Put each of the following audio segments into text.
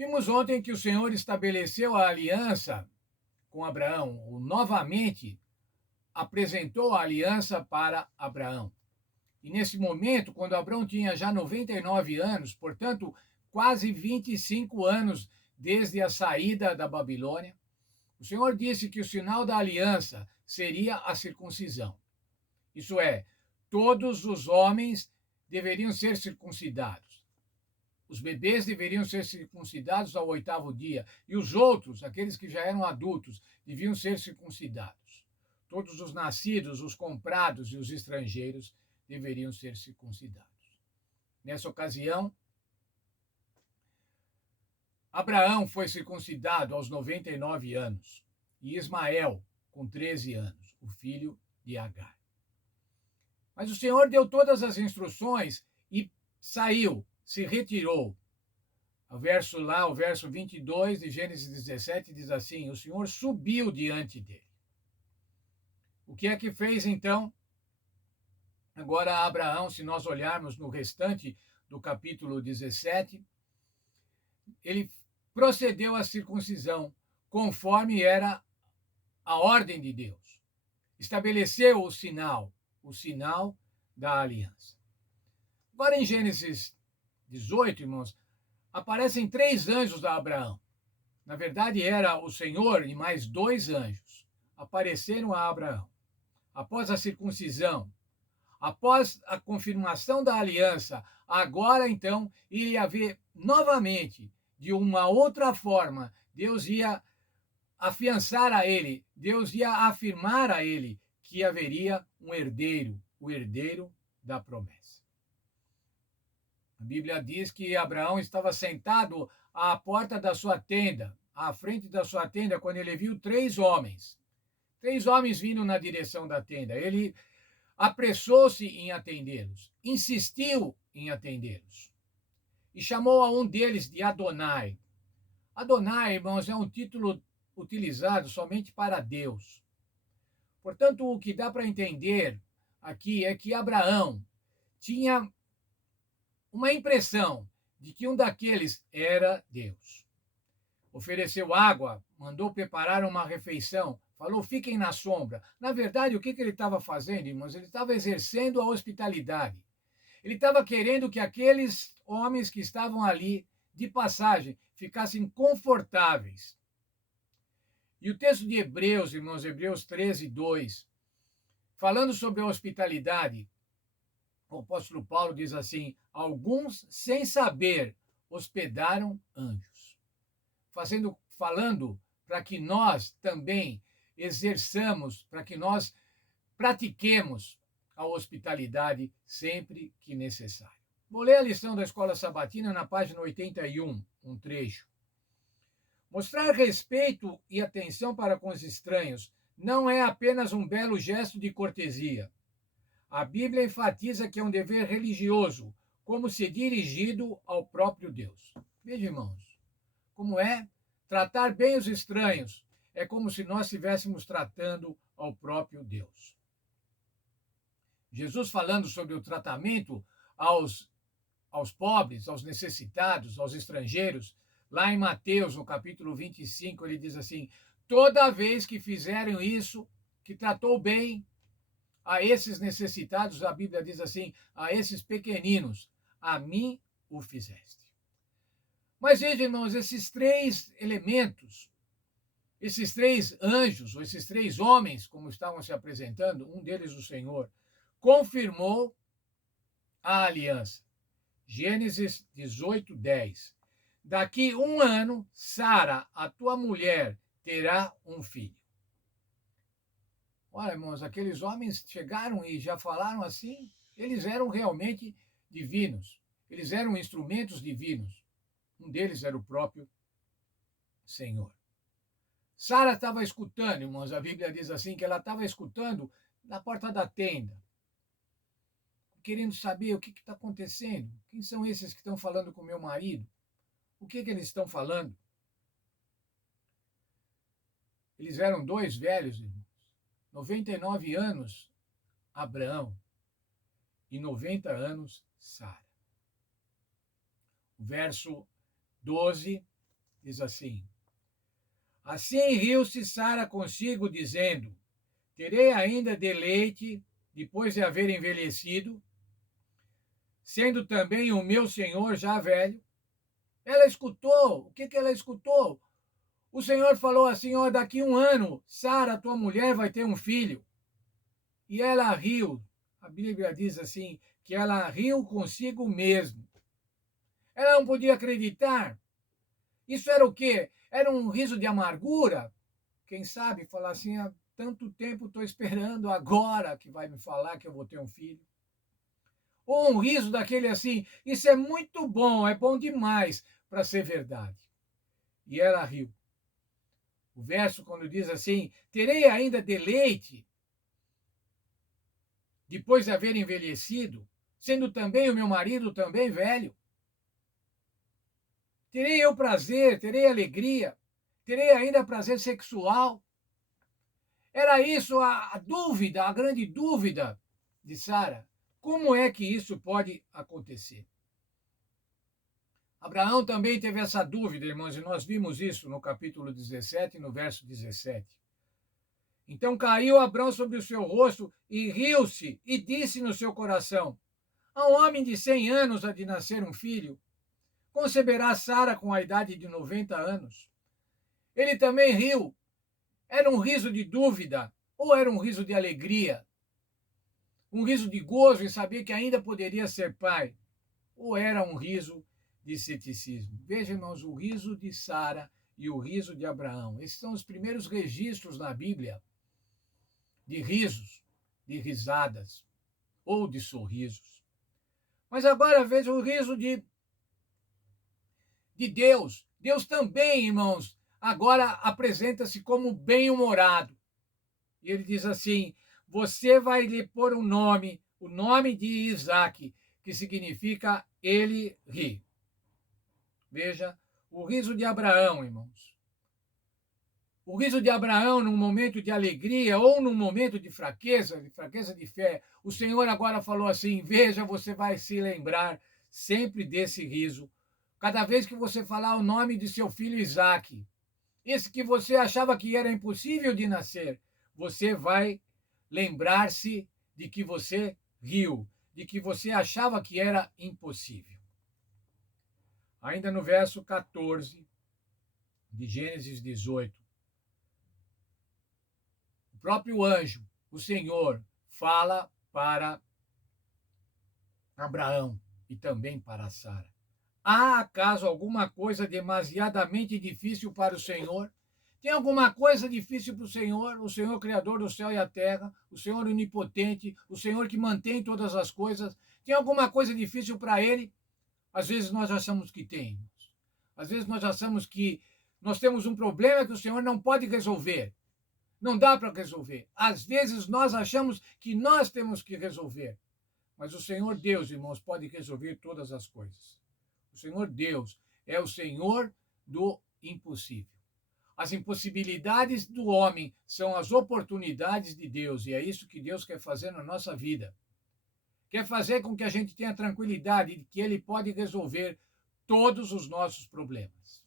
Vimos ontem que o Senhor estabeleceu a aliança com Abraão, ou novamente apresentou a aliança para Abraão. E nesse momento, quando Abraão tinha já 99 anos, portanto, quase 25 anos desde a saída da Babilônia, o Senhor disse que o sinal da aliança seria a circuncisão. Isso é, todos os homens deveriam ser circuncidados. Os bebês deveriam ser circuncidados ao 8º dia, e os outros, aqueles que já eram adultos, deviam ser circuncidados. Todos os nascidos, os comprados e os estrangeiros deveriam ser circuncidados. Nessa ocasião, Abraão foi circuncidado aos 99 anos e Ismael com 13 anos, o filho de Agar. Mas o Senhor deu todas as instruções e saiu, se retirou. O verso 22 de Gênesis 17 diz assim: o Senhor subiu diante dele. O que é que fez então? Agora Abraão, se nós olharmos no restante do capítulo 17, ele procedeu à circuncisão, conforme era a ordem de Deus. Estabeleceu o sinal da aliança. Agora em Gênesis 18, irmãos, aparecem 3 anjos a Abraão. Na verdade, era o Senhor e mais 2 anjos. Apareceram a Abraão. Após a circuncisão, após a confirmação da aliança, agora então iria haver novamente, de uma outra forma, Deus ia afiançar a ele, Deus ia afirmar a ele que haveria um herdeiro, o herdeiro da promessa. A Bíblia diz que Abraão estava sentado à porta da sua tenda, à frente da sua tenda, quando ele viu 3 homens. 3 homens vindo na direção da tenda. Ele apressou-se em atendê-los, insistiu em atendê-los. E chamou a um deles de Adonai. Adonai, irmãos, é um título utilizado somente para Deus. Portanto, o que dá para entender aqui é que Abraão tinha uma impressão de que um daqueles era Deus. Ofereceu água, mandou preparar uma refeição, falou: fiquem na sombra. Na verdade, o que ele estava fazendo, irmãos? Ele estava exercendo a hospitalidade. Ele estava querendo que aqueles homens que estavam ali, de passagem, ficassem confortáveis. E o texto de Hebreus, irmãos, Hebreus 13, 2, falando sobre a hospitalidade, o apóstolo Paulo diz assim: alguns, sem saber, hospedaram anjos. Falando para que nós também exerçamos, para que nós pratiquemos a hospitalidade sempre que necessário. Vou ler a lição da Escola Sabatina na página 81, um trecho. Mostrar respeito e atenção para com os estranhos não é apenas um belo gesto de cortesia. A Bíblia enfatiza que é um dever religioso, como se dirigido ao próprio Deus. Veja, irmãos, como é tratar bem os estranhos. É como se nós estivéssemos tratando ao próprio Deus. Jesus falando sobre o tratamento aos pobres, aos necessitados, aos estrangeiros, lá em Mateus, no capítulo 25, ele diz assim: toda vez que fizeram isso, que tratou bem a esses necessitados, a Bíblia diz assim, a esses pequeninos, a mim o fizeste. Mas vejam, irmãos, esses 3 elementos, esses 3 anjos, ou esses 3 homens, como estavam se apresentando, um deles o Senhor, confirmou a aliança. Gênesis 18, 10. Daqui 1 ano, Sara, a tua mulher, terá um filho. Olha, irmãos, aqueles homens chegaram e já falaram assim, eles eram realmente divinos, eles eram instrumentos divinos. Um deles era o próprio Senhor. Sara estava escutando, irmãos, a Bíblia diz assim, que ela estava escutando na porta da tenda, querendo saber o que está acontecendo, quem são esses que estão falando com meu marido, o que eles estão falando. Eles eram 2 velhos, irmãos, 99 anos Abraão e 90 anos Sara. O verso 12 diz assim: Assim riu-se Sara consigo, dizendo: Terei ainda deleite depois de haver envelhecido, sendo também o meu senhor já velho. Ela escutou. O que ela escutou? O Senhor falou assim: ó, daqui 1 ano, Sara, tua mulher, vai ter um filho. E ela riu. A Bíblia diz assim, que ela riu consigo mesmo. Ela não podia acreditar. Isso era o quê? Era um riso de amargura? Quem sabe falar assim, há tanto tempo estou esperando agora que vai me falar que eu vou ter um filho. Ou um riso daquele assim, isso é muito bom, é bom demais para ser verdade. E ela riu. O verso, quando diz assim, terei ainda deleite depois de haver envelhecido, sendo também o meu marido também velho. Terei eu prazer, terei alegria, terei ainda prazer sexual. Era isso a dúvida, a grande dúvida de Sara. Como é que isso pode acontecer? Abraão também teve essa dúvida, irmãos, e nós vimos isso no capítulo 17, no verso 17. Então caiu Abrão sobre o seu rosto e riu-se e disse no seu coração: a um homem de 100 anos há de nascer um filho, conceberá Sara com a idade de 90 anos. Ele também riu. Era um riso de dúvida ou era um riso de alegria? Um riso de gozo em saber que ainda poderia ser pai? Ou era um riso de ceticismo? Veja, irmãos, o riso de Sara e o riso de Abraão. Esses são os primeiros registros na Bíblia de risos, de risadas ou de sorrisos. Mas agora veja o riso de Deus. Deus também, irmãos, agora apresenta-se como bem-humorado. E ele diz assim: você vai lhe pôr um nome, o nome de Isaac, que significa ele ri. Veja, o riso de Abraão, irmãos. O riso de Abraão num momento de alegria ou num momento de fraqueza de fé. O Senhor agora falou assim: veja, você vai se lembrar sempre desse riso. Cada vez que você falar o nome de seu filho Isaac, esse que você achava que era impossível de nascer, você vai lembrar-se de que você riu, de que você achava que era impossível. Ainda no verso 14 de Gênesis 18, o próprio anjo, o Senhor, fala para Abraão e também para Sara. Há acaso alguma coisa demasiadamente difícil para o Senhor? Tem alguma coisa difícil para o Senhor Criador do céu e a terra, o Senhor onipotente, o Senhor que mantém todas as coisas? Tem alguma coisa difícil para Ele? Às vezes nós achamos que tem. Às vezes nós achamos que nós temos um problema que o Senhor não pode resolver. Não dá para resolver. Às vezes nós achamos que nós temos que resolver. Mas o Senhor Deus, irmãos, pode resolver todas as coisas. O Senhor Deus é o Senhor do impossível. As impossibilidades do homem são as oportunidades de Deus, e é isso que Deus quer fazer na nossa vida. Quer fazer com que a gente tenha tranquilidade de que Ele pode resolver todos os nossos problemas.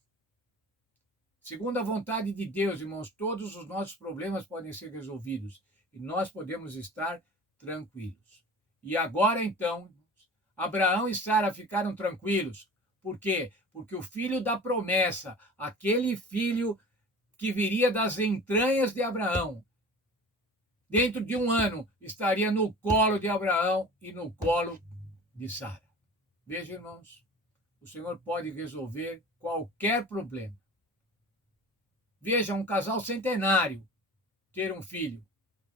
Segundo a vontade de Deus, irmãos, todos os nossos problemas podem ser resolvidos e nós podemos estar tranquilos. E agora, então, Abraão e Sara ficaram tranquilos. Por quê? Porque o filho da promessa, aquele filho que viria das entranhas de Abraão, dentro de 1 ano, estaria no colo de Abraão e no colo de Sara. Veja, irmãos, o Senhor pode resolver qualquer problema. Veja, um casal centenário ter um filho.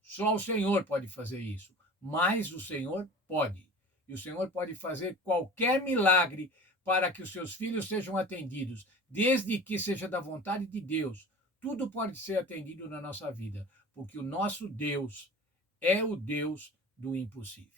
Só o Senhor pode fazer isso. Mas o Senhor pode. E o Senhor pode fazer qualquer milagre para que os seus filhos sejam atendidos, desde que seja da vontade de Deus. Tudo pode ser atendido na nossa vida, porque o nosso Deus é o Deus do impossível.